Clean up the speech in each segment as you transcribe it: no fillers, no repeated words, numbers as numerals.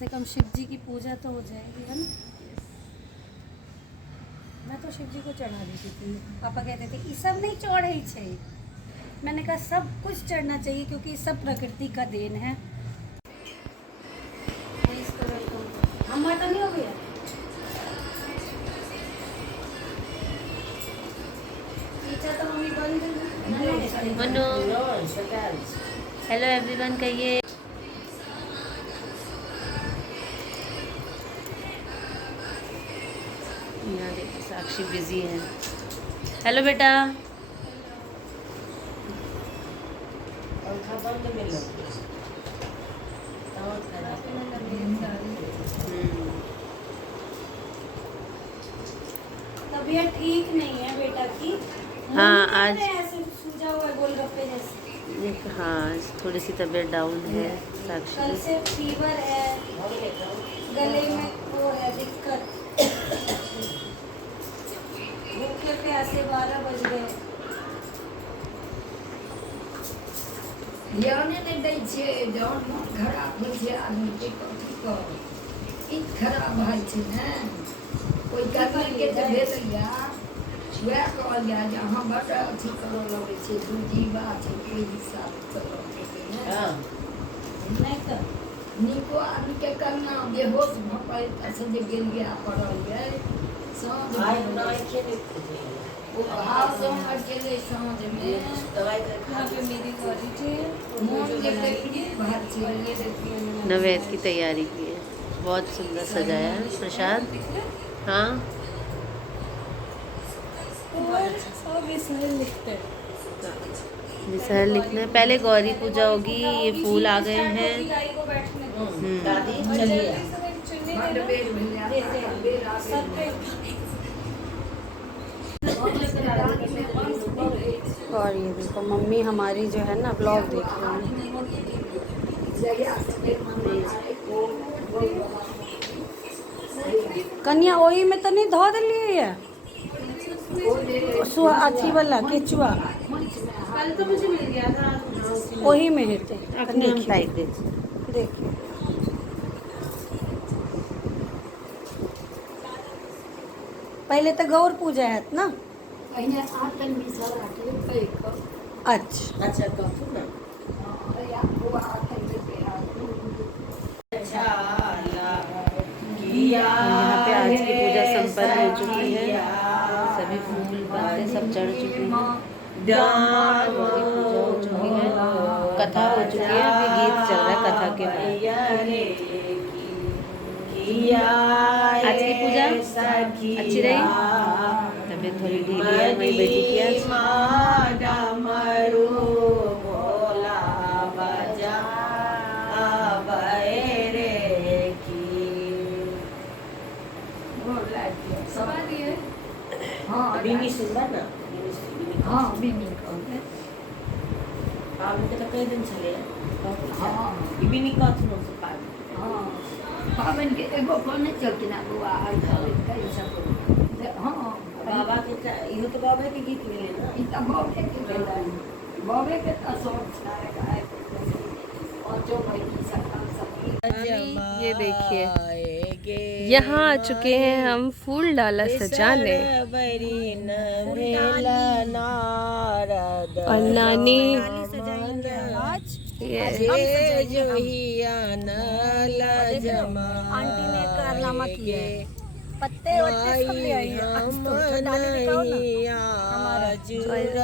से कम शिव जी की पूजा तो हो जाएगी, है ना। मैं तो शिव जी को चढ़ा देती थी। पापा कहते थे ये सब नहीं चढ़े चाहिए। मैंने कहा सब कुछ चढ़ना चाहिए क्योंकि सब प्रकृति का देन है। हमारा तो नहीं हो गया। तो मम्मी बंद मनु हेलो एवरीवन कहिए। यहाँ देखिए साक्षी बिजी है। हेलो बेटा। तबीयत ठीक नहीं है बेटा की। हाँ आज ऐसे सूजा हुआ है गोलगप्पे जैसे। हाँ थोड़ी सी तबीयत डाउन है कल साक्षी। से फीवर है, गले में वो है दिक्कत। भूखे प्यासे 12 बज गए। ध्याने नहीं दै छै, जौन मोन खराब होइ छै आदमी के कथी करब। ई खराब होइ छै ने कोई गर्मी के जे भेलैया वएह कहल जाए जे अहाँ बड्ड अथी करऽ लगै छै, दुर्जीवा छै कोई हिसाब करऽ लगै ने। नहीं कर नीको आदमी के करना बेहोश भऽ पड़ै से जे गेलिया पड़ल यै साँझ वो हाथ से अकेले साँझ में यहाँ पे मेरी गौरी जी मोन के देखी भर छै। नवेद की तैयारी की है, बहुत सुंदर सजाया है प्रसाद। हाँ विसर्जन लिखना है, पहले गौरी पूजा होगी। ये फूल आ गए हैं। और ये देखो मम्मी हमारी जो है ना ब्लॉग देख रही है। कन्या ओही में तो नहीं धो दिलिए है अथी वाला केचुआ कल तो मुझे मिल गया था, वही में हेते। देखिए पहले तो गौर पूजा है ना। अच्छा अच्छा कहूँ ना। यहाँ पे आज की पूजा संपन्न हो चुकी है। सभी फूल पत्ते सब चढ़ चुके हैं। गौरी पूजा हो चुकी है, कथा हो चुकी है। अभी गीत चल रहा है कथा के बाद। आज की पूजा अच्छी रही। तबीयत थोड़ी ढीली है वही बेटी की आज। सुंदर ना हाँ बिनी कई दिन चले पाबनि के एगो कोने चलती ना बुआ हाँ बाबा के इहो तो बाबा के गीत मिले ना। ई तो बाबे के भेलै, बाबे के तो सब छाया और जो भाई सकल ये देखिए यहाँ आ चुके हैं हम फूल डाला सजाने। और नानी आंटी ने कारनामा किया है। पत्ते वत्ते सब ले आई है। और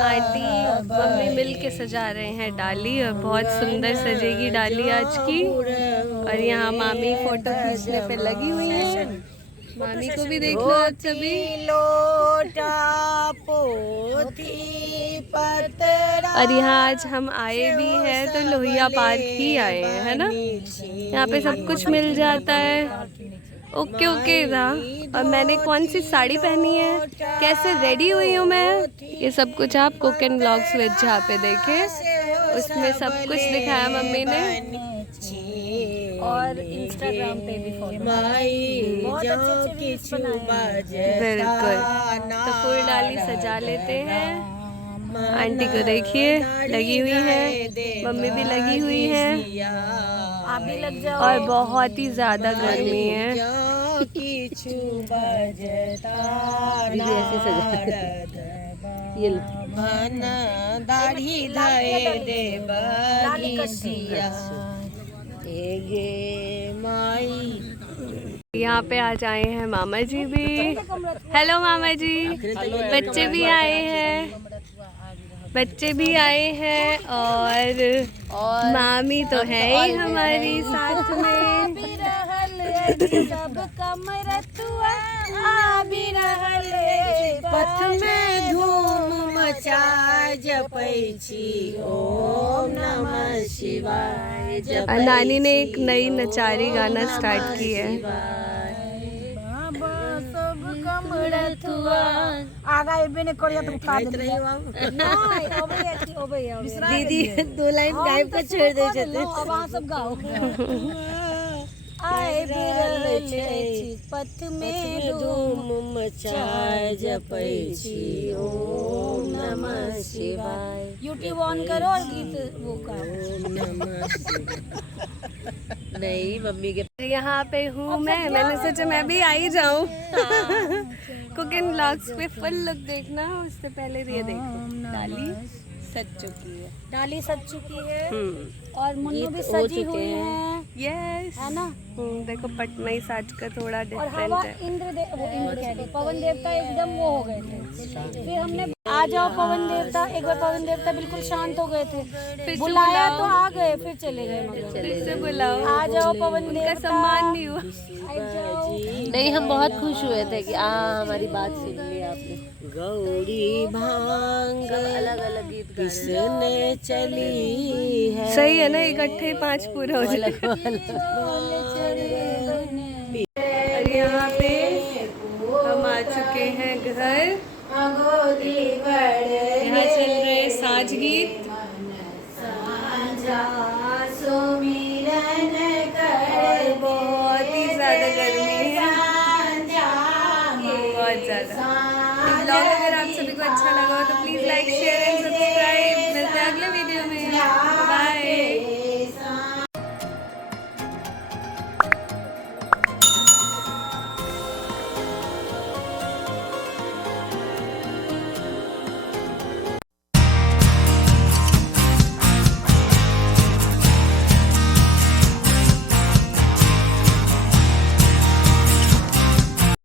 आंटी मम्मी मिल के सजा रहे हैं डाली, और बहुत सुंदर सजेगी डाली आज की। और यहाँ मामी फोटो खींचने पे लगी हुई है। मामी को भी देख लो आज सभी। और यहाँ आज हम आए भी हैं तो लोहिया पार्क ही आए हैं, है ना। यहाँ पे सब कुछ मिल जाता है। ओके ओके था। और मैंने कौन सी साड़ी पहनी है, कैसे रेडी हुई हूँ मैं, ये सब कुछ आप कुक एंड ब्लॉग्स विद जहाँ पे देखे, उसमें सब कुछ दिखाया मम्मी ने। और इंस्टाग्राम पे भी फॉलो। बहुत अच्छे बिल्कुल। तो फूल डाली सजा लेते हैं। आंटी को देखिए लगी हुई है, मम्मी भी लगी हुई है। आप भी लग जाओ। और बहुत ही ज़्यादा गर्मी है। दीदी ऐसे सजा ये लो। दाढ़ी धाए दे बगिसिया एगे माई। यहाँ पे आज आए हैं मामा जी भी। हेलो मामा जी, बच्चे भी आए हैं, बच्चे भी आए हैं और मामी तो है ही हमारी साथ में। पथ में धूम मचा जपैछी ओम नमः शिवाय। नानी ने एक नई नचारी गाना स्टार्ट की है। दीदी 2 लाइन गायब का छोड़ दे जाते। सब गाओ। आए पथ में धूम मचाए जपैछी ओम नमः शिवाय। यूट्यूब ऑन करो और गीत वो गाओ। नहीं मम्मी के यहाँ पे हूँ मैंने सोचा मैं भी आ ही जाऊँ। कुकिंग व्लॉग्स पे फुल लुक देखना, उससे पहले ये देखो डाली सज चुकी है। डाली सज चुकी है और मुन्नू भी गीत हो सजी चुके हुई हैं। है यस है ना। देखो पटमई साज का थोड़ा और डिफरेंट हवा है। इंद्र कह रही पवन देवता एकदम वो हो गए थे। फिर हमने आ जाओ पवन देवता, एक बार पवन देवता बिल्कुल शांत हो गए थे, बुलाया तो आ गए, फिर चले गए। मगर फिर से बुलाओ, आ जाओ पवन उनका देवता, सम्मान नहीं हुआ। आ जाओ। नहीं हम बहुत खुश हुए थे कि हमारी बात सुन ली आपने। गौरी भांग अलग अलग गीत किसने चली है। सही है ना, इकट्ठे 5 पूरा हो जाए। और यहाँ पे हम आ चुके हैं घर। यहाँ चल रहे साज गीत। बहुत ही ज्यादा गर्मी है, बहुत ज्यादा। ब्लॉग अगर आप सभी को अच्छा लगा हो तो प्लीज लाइक